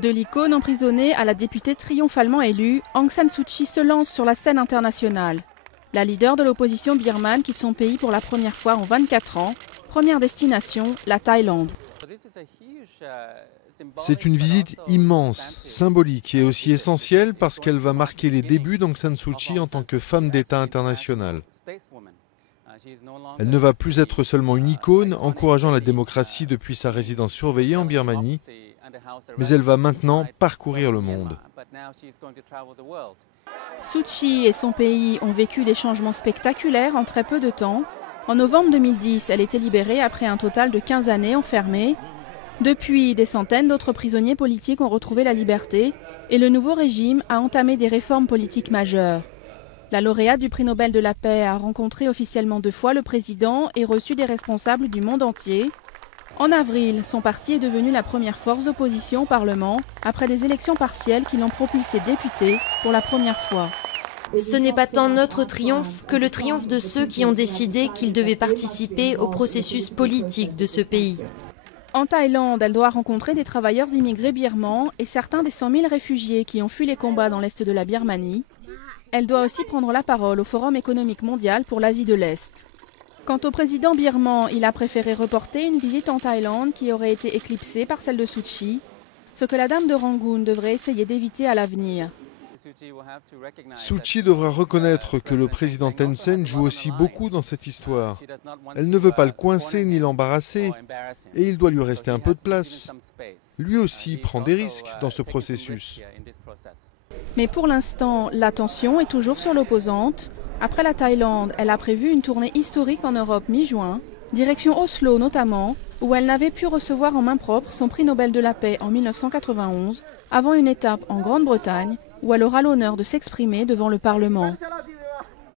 De l'icône emprisonnée à la députée triomphalement élue, Aung San Suu Kyi se lance sur la scène internationale. La leader de l'opposition birmane quitte son pays pour la première fois en 24 ans. Première destination, la Thaïlande. C'est une visite immense, symbolique et aussi essentielle parce qu'elle va marquer les débuts d'Aung San Suu Kyi en tant que femme d'État internationale. Elle ne va plus être seulement une icône encourageant la démocratie depuis sa résidence surveillée en Birmanie, mais elle va maintenant parcourir le monde. Suu Kyi et son pays ont vécu des changements spectaculaires en très peu de temps. En novembre 2010, elle était libérée après un total de 15 années enfermée. Depuis, des centaines d'autres prisonniers politiques ont retrouvé la liberté et le nouveau régime a entamé des réformes politiques majeures. La lauréate du prix Nobel de la paix a rencontré officiellement 2 fois le président et reçu des responsables du monde entier. En avril, son parti est devenu la première force d'opposition au Parlement après des élections partielles qui l'ont propulsé député pour la première fois. Ce n'est pas tant notre triomphe que le triomphe de ceux qui ont décidé qu'ils devaient participer au processus politique de ce pays. En Thaïlande, elle doit rencontrer des travailleurs immigrés birmans et certains des 100 000 réfugiés qui ont fui les combats dans l'est de la Birmanie. Elle doit aussi prendre la parole au Forum économique mondial pour l'Asie de l'Est. Quant au président birman, il a préféré reporter une visite en Thaïlande qui aurait été éclipsée par celle de Suu Kyi, ce que la dame de Rangoon devrait essayer d'éviter à l'avenir. Suu Kyi devra reconnaître que le président Thein Sein joue aussi beaucoup dans cette histoire. Elle ne veut pas le coincer ni l'embarrasser, et il doit lui rester un peu de place. Lui aussi prend des risques dans ce processus. Mais pour l'instant, l'attention est toujours sur l'opposante. Après la Thaïlande, elle a prévu une tournée historique en Europe mi-juin, direction Oslo notamment, où elle n'avait pu recevoir en main propre son prix Nobel de la paix en 1991, avant une étape en Grande-Bretagne, où elle aura l'honneur de s'exprimer devant le Parlement.